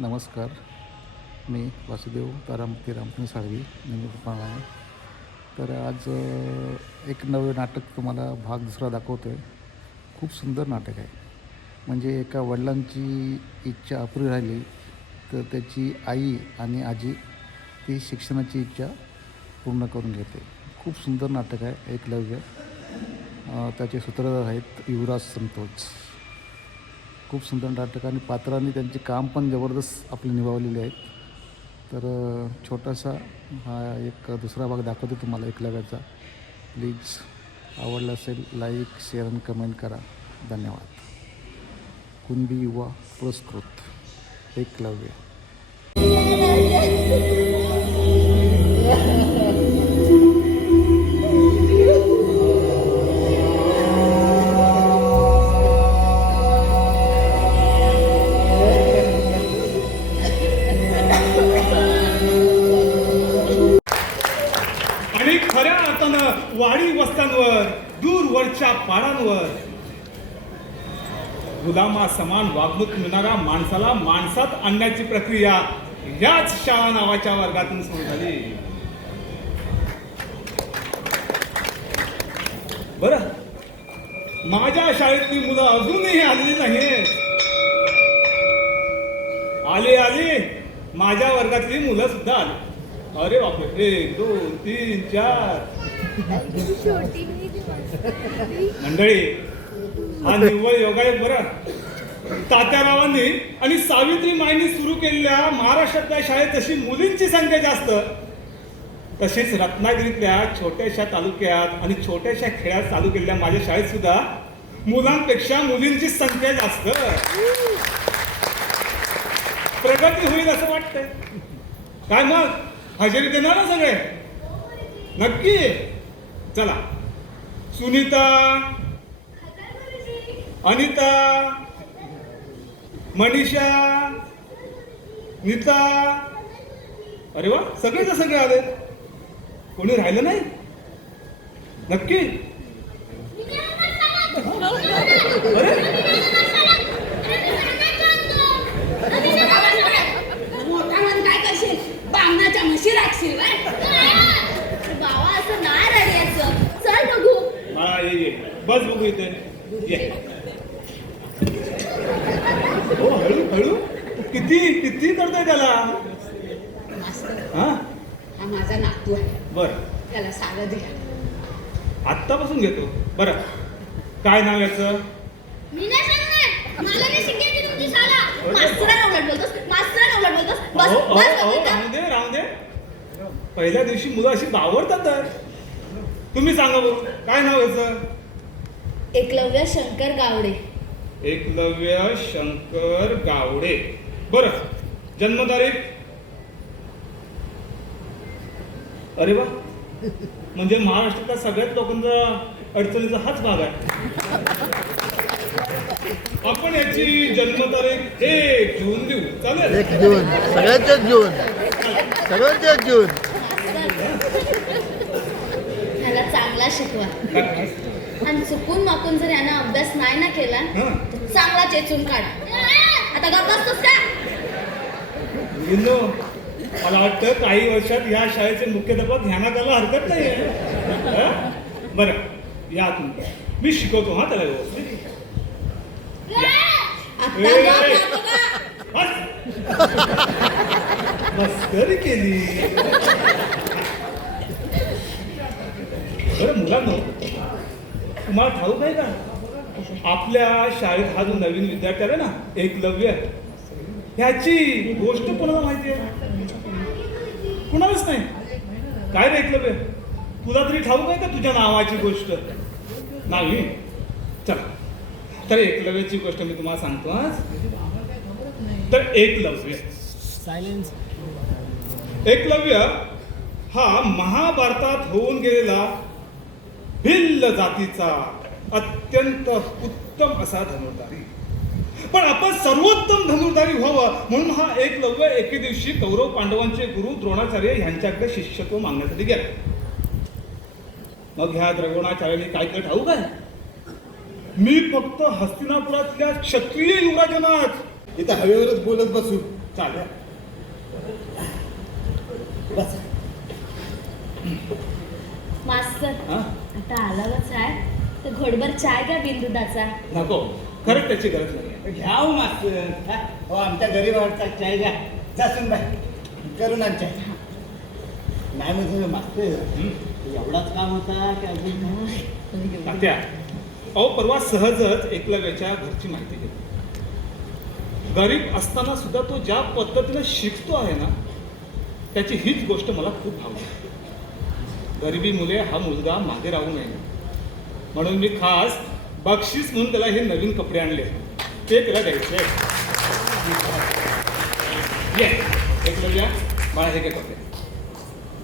नमस्कार. मी वासुदेव तारामती रामकृष्ण साळवी निमित्तपण आहे. तर आज एक नवे नाटक तुम्हाला भाग दुसरा दाखवतो आहे खूप सुंदर नाटक आहे. म्हणजे एका वडिलांची इच्छा अपुरी राहिली तर त्याची आई आणि आजी ती शिक्षणाची इच्छा पूर्ण करून घेते. खूप सुंदर नाटक आहे एकलव्य त्याचे सूत्रधार आहेत युवराज संतोष. खूप सुंदर नाटक आणि पात्रांनी त्यांचे काम पण जबरदस्त आपले निभावलेले आहेत. तर छोटासा हा एक दुसरा भाग दाखवतो तुम्हाला एकलव्याचा. प्लीज आवडला असेल लाईक शेअर आणि कमेंट करा. धन्यवाद. कुणबी युवा पुरस्कृत. एकलव्य. खऱ्या वाडी वस्त्यांवर दूरवरच्या पाडांवर. गुलामा समान वागणूक मिळणाऱ्या माणसाला माणसात आणण्याची प्रक्रिया याच शाळा नावाच्या वर्गातून सुरू झाली. बर. माझ्या शाळेतली मुलं अजूनही आलेली नाहीत आले आले. माझ्या वर्गातली मुलं सुद्धा आली. अरे बापरे. एक दोन तीन चार. मंडळी हा निव्वळ योगायोग बरं. तात्यारावांनी आणि सावित्री माईंनी सुरू केलेल्या महाराष्ट्रातल्या शाळेत जशी मुलींची संख्या जास्त तशीच रत्नागिरीतल्या छोट्याशा तालुक्यात आणि छोट्याशा खेड्यात चालू केलेल्या माझ्या शाळेत सुद्धा मुलांपेक्षा मुलींची संख्या जास्त. प्रगती होईल असं वाटतंय. काय मग? हजेरी देणार ना सगळे? नक्की. चला. सुनीता. अनिता. मनीषा. नीता. अरे वा सगळेच सगळे आले. कोणी राहिलं नाही? नक्की. अरे मोठा म्हणून काय करशील बामणाच्या म्हशी राखशील? बाबा असं नाही रडायचं चल बघू. ये ये. बस बघू इथे. ये. हो हळू हळू. किती किती करतोय त्याला? मास्तर हा? हा माझा नातू आहे. बर. त्याला सारं द्या आत्तापासून घेतो. बरं. काय नाव याचं? मी नाही सांगणार. मला नाही शिकायची तुमची शाळा. मास्तरांना उलट बोलतोस मास्तरांना उलट बोलतोस बस अहो, अहो, बस अहो, पहिल्या दिवशी मुलं अशी बावरतात तर. तुम्ही सांगा बघू काय नाव याचं? एकलव्य शंकर गावडे. एकलव्य शंकर गावडे. बरं जन्मतारीख? अरे वा. म्हणजे महाराष्ट्रातल्या सगळ्यात लोकांचा अडचणीचा हाच भाग आहे. आपण याची जन्मतारीख एक जून देऊ. चालेल? एक जून. सगळ्यांच्याच जून. सगळ्यांच्याच जून. चांगला शिकवा. आणि चुकून माकून जर यानं अभ्यास नाही ना केला. तर चांगला चेचून काढ. आता गप्प बसतोस का मला वाटतं काही वर्षात या शाळेचे मुख्याध्यापक ध्यानात आला हरकत नाही हं? बरं या तुम्ही मी शिकवतो हा त्याला व्यवस्थित. मस्करी केली बरं मुलांनो तुम्हाला ठाऊक आहे का? आपल्या शाळेत हा जो नवीन विद्यार्थी आला ना एकलव्य ह्याची गोष्ट कोणाला माहिती आहे? कुणालाच नाही. काय रे एकलव्य तुला तरी ठाऊक आहे का तुझ्या नावाची गोष्ट? नाही. चला. तर एकलव्याची गोष्ट मी तुम्हाला सांगतो आज. तर एकलव्य एकलव्य हा महाभारतात होऊन गेलेला भिल्ल जातीचा अत्यंत उत्तम असा धनुर्धारी. पण आपण सर्वोत्तम धनुर्धारी व्हावं म्हणून हा एकलव्य एके दिवशी कौरव पांडवांचे गुरु द्रोणाचार्य यांच्याकडे शिष्यत्व मागण्यासाठी गेला. मग ह्या द्रगोणाचार्याने काय केलं? ठाऊक आहे. मी फक्त हस्तिनापुरातल्या क्षत्रिय युवराजनाच इथं हवेवरच बोलत बसू. चालेल बस मास्तर हा आता आलाच आहे तर घोडभर चाय का बिन दुधाचा नको खरंच त्याची गरज नाही. घ्या हो मास्तर. हा, हो आमच्या गरीबावरचा चाय घ्या. जा सुनबाई करून आण चाय. नाही म्हणजे मास्तर एवढाच काम होता की अजून काय? तात्या अहो परवा सहजच एकलव्याच्या घरची माहिती घेतली. गरीब असताना सुद्धा तो ज्या पद्धतीने शिकतो आहे ना त्याची हीच गोष्ट मला खूप भावली. गरिबी मुले हा मुलगा मागे राहू नये. म्हणून मी खास बक्षीस म्हणून त्याला हे नवीन कपडे आणले. ते त्याला द्यायचे. ये एकलव्या मला हे. काय कपडे.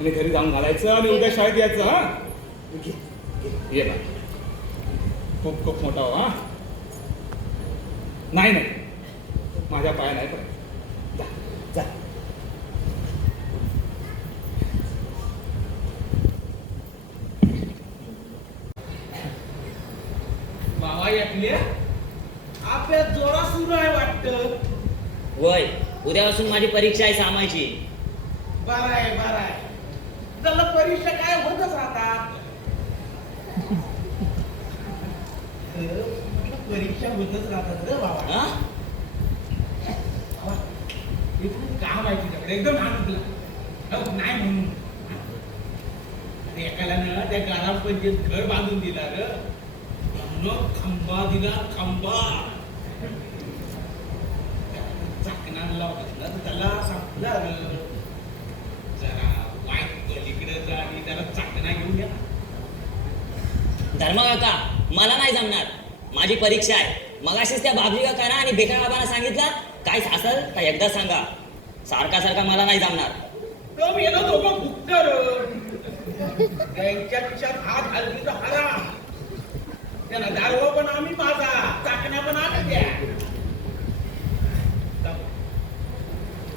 आणि घरी जाऊन घालायचं आणि उद्या शाळेत यायचं हा. ये बा खूप खूप मोठा हो हा. नाही नाही. माझ्या पाया नाही पडत जा जा बाबा ऐकले आपल्या जोरा सुरू आहे वाटतं वय उद्यापासून माझी परीक्षा आहे सामायची बरं आहे बरं आहे त्याला परीक्षा काय होतच राहतात परीक्षा होतच राहतात रे बाबा. हा? इथून काम आहे तुझ्याकडे एकदम लहान तुला हो, नाही म्हणून. अरे एकाला ना त्या ग्रामपंचायत घर बांधून दिला र. म्हणून खंबा दिला खंबा. चाकणाला बसला तर त्याला सांगला जरा वाईट पलीकडे जा आणि त्याला चाकणा घेऊन या धर्म काका मला नाही जमणार. माझी परीक्षा आहे. मगाशीच त्या बाबजी करा आणि बेकार बाबांना सांगितलं. काय असेल? तर एकदा सांगा. सारखा सारखा मला नाही जमणार. तो मेलो दोघं भुक्कर त्यांच्या खिशात हात घालली तर हराम त्यांना दारवा पण आम्ही माझा. चाकण्या पण आम्ही द्या.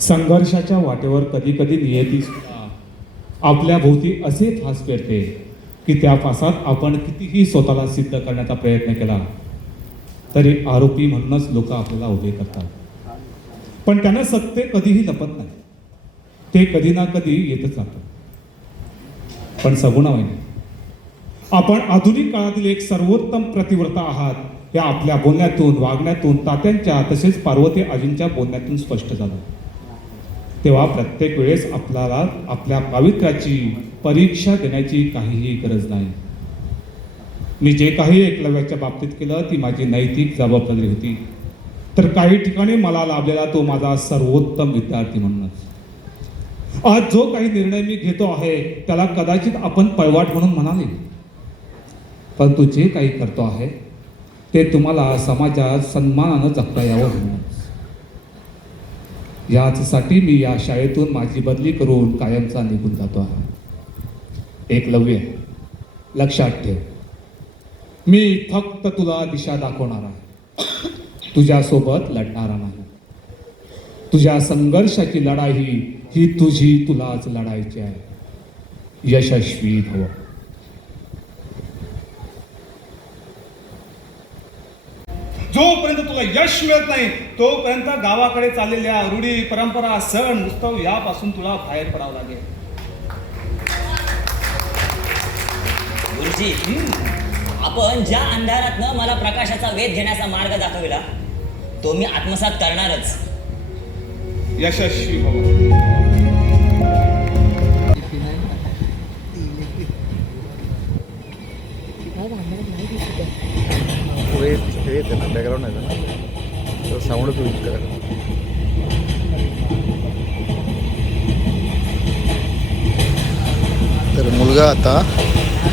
संघर्षाच्या वाटेवर कधी कधी नियती आपल्या भोवती असे फास पेरते की त्या फासात आपण कितीही स्वतःला सिद्ध करण्याचा प्रयत्न केला तरी आरोपी म्हणूनच लोक आपल्याला उभे करतात. पण त्यांना सत्य कधीही लपत नाही. ते कधी ना कधी येतच राहतं पण सगुणावाईने आपण आधुनिक काळातील एक सर्वोत्तम प्रतिव्रता आहात. या आपल्या बोलण्यातून वागण्यातून तात्यांच्या तसेच पार्वती आजींच्या बोलण्यातून स्पष्ट झालं. तेव्हा प्रत्येक वेळेस आपल्याला आपल्या पावित्र्याची परीक्षा देण्याची काहीही गरज नाही. मी जे काही एकलव्याच्या बाबतीत केलं ती माझी नैतिक जबाबदारी होती. तर काही ठिकाणी मला लाभलेला तो माझा सर्वोत्तम विद्यार्थी म्हणूनच. आज जो काही निर्णय मी घेतो आहे त्याला कदाचित आपण पळवाट म्हणून म्हणाले. परंतु जे काही करतो आहे ते तुम्हाला समाजात सन्मानानं जगता यावं म्हणूनच. याचसाठी मी या शाळेतून माझी बदली करून कायमचा निघून जातो आहे. एकलव्य लक्षात ठेव. मी फक्त तुला दिशा दाखवणार आहे. तुझ्यासोबत लढणारा नाही. तुझ्या संघर्षाची लढाई ही तुझी तुलाच लढायची आहे. यशस्वी भव जोपर्यंत तुला यश मिळत नाही तोपर्यंत गावाकडे चाललेल्या रूढी परंपरा सण उत्सव यापासून तुला बाहेर पडावं लागेल. गुरुजी आपण ज्या अंधारातनं मला प्रकाशाचा वेध घेण्याचा मार्ग दाखविला तो मी आत्मसात करणारच. यशस्वी भव पुढे हे येते ना बॅकग्राऊंड आहे ना तर साऊंडच यूज करा तर मुलगा आता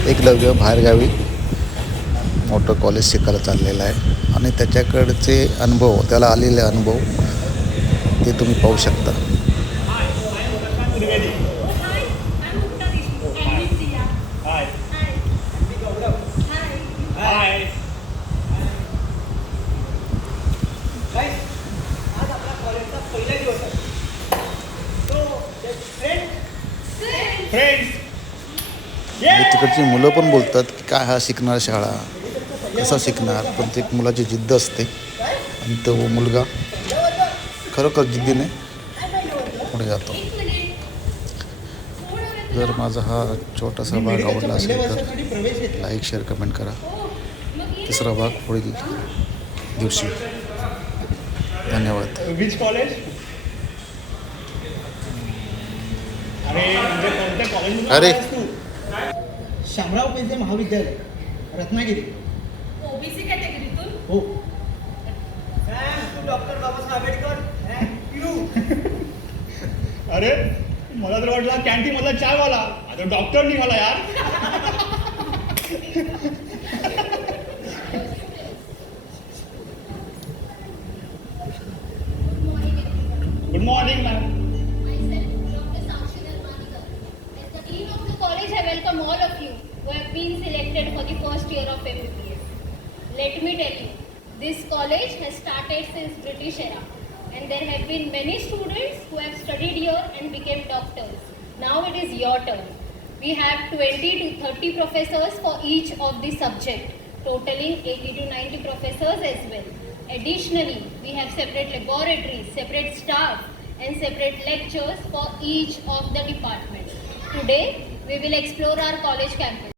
एकलव्य बाहेरगावी मोठं कॉलेज शिकायला चाललेलं आहे. आणि त्याच्याकडचे अनुभव त्याला आलेले अनुभव ते तुम्ही पाहू शकता फ्रेंड्स म्हणजे तिकडची मुलं पण बोलतात की काय हा शिकणार शाळा? कसा शिकणार? पण ते एक मुलाची जिद्द असते. आणि तो मुलगा खरोखर जिद्दीने पुढे जातो. जर माझा हा छोटासा भाग आवडला असेल तर लाईक शेअर कमेंट करा. तिसरा भाग पुढील दिवशी. धन्यवाद. अरे म्हणजे कोणत्या कॉलेज अरे शामराव पेंचे महाविद्यालय रत्नागिरी. ओबीसी कॅटेगरीतून? हो. डॉक्टर बाबासाहेब आंबेडकर. अरे मला तर वाटलं कॅन्टीन मधला चायवाला. आता डॉक्टर नाही मला यार. many students who have studied here and became doctors. Now it is your turn. We have 20 to 30 professors for each of the subject, totaling 80 to 90 professors as well. Additionally, we have separate laboratories, separate staff, and separate lectures for each of the departments. Today, we will explore our college campus.